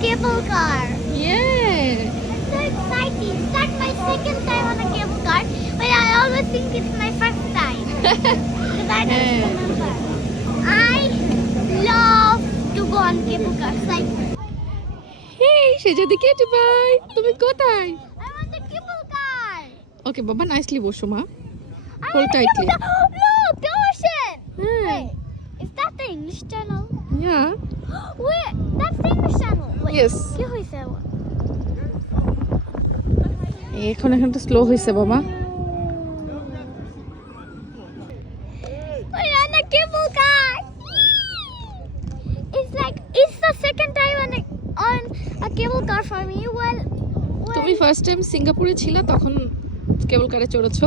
cable car. Yeah. It's so exciting. It's like my second time on a cable car, but I always think it's my first time. Because I don't Yeah. remember. I love to go on cable cars. Like, হেই সেজাদি কেটে by তুমি কোথায় I want the cable car. ওকে বাবা nicely বসো মা I Hold want the tightly. cable car. Look, the ocean. হ্যাঁ Wait, is that the English channel? Yeah Wait, that's the English channel. Wait, Yes. কি হয়েছে আবার? এখন এখন তো স্লো হয়েছে বাবা We're on a cable car. It's like it's the second time on a cable car for me. Well, well. তুমি first time সিঙ্গাপুরে ছিলে তখন কেবল কারে চড়েছো।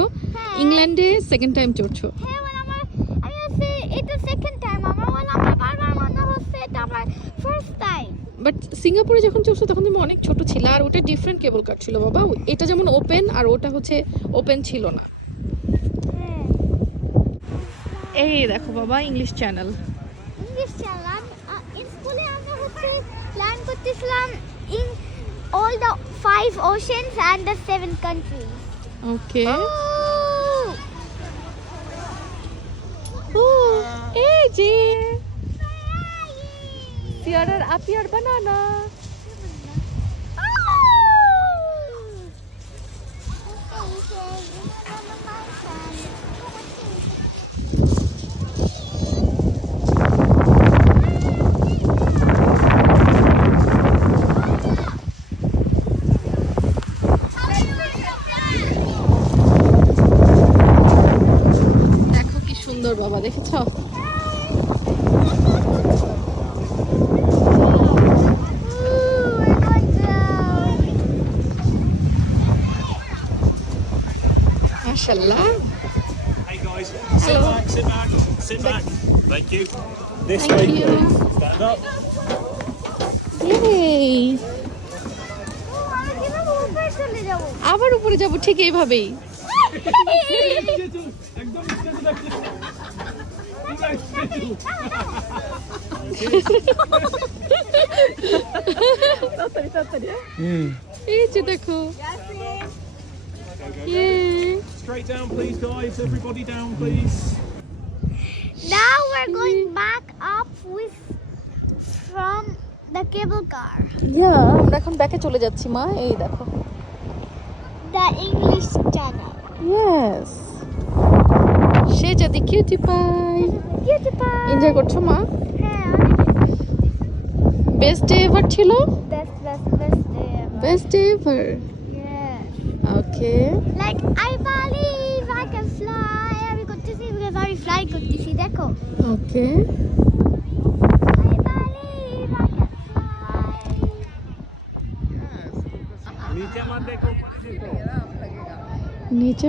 ইংল্যান্ডে সেকেন্ড টাইম চড়ছো। হ্যাঁ মানে আমার আমি হচ্ছে এটা সেকেন্ড টাইম আমার মানে আমার বারবার মনে হচ্ছে এটা আমার ফার্স্ট টাইম বাট সিঙ্গাপুরে যখন চড়ছো তখন তুমি অনেক ছোট ছিল আর ওটা ডিফারেন্ট কেবল কার ছিল বাবা। এটা যেমন ওপেন আর ওটা হচ্ছে ওপেন ছিল না। এই দেখো বাবা ইংলিশ চ্যানেল ইংলিশ চ্যানেল স্কুলে আমরা হচ্ছে প্ল্যান করতেছিলাম in all the five oceans and the seven countries okay Oh. এই যে সিয়ারার আপিয়ার বানানা। দেখেছ? মাশাআল্লাহ Hey guys, sit Hello. back, sit back, sit back. Thank you. This Thank way. you. Stand up. যাব আবার উপরে যাব ঠিক এইভাবেই এই যে দেখো Yay. Straight down, please, guys. Everybody down, please. Now we're going back up with from the cable car. ইয়া আমরা এখন ব্যাকে চলে যাচ্ছি মা এই দেখো The English channel. ইয়েস সে যদি কিউটি পাই Beautiful. এনজয় করছো মা হ্যাঁ, অনেক বেস্ট ডে এভার ছিল best, best, best day ever. Best day ever Yeah. Okay Like, I দেখো। ওকে I believe I can fly. নিচে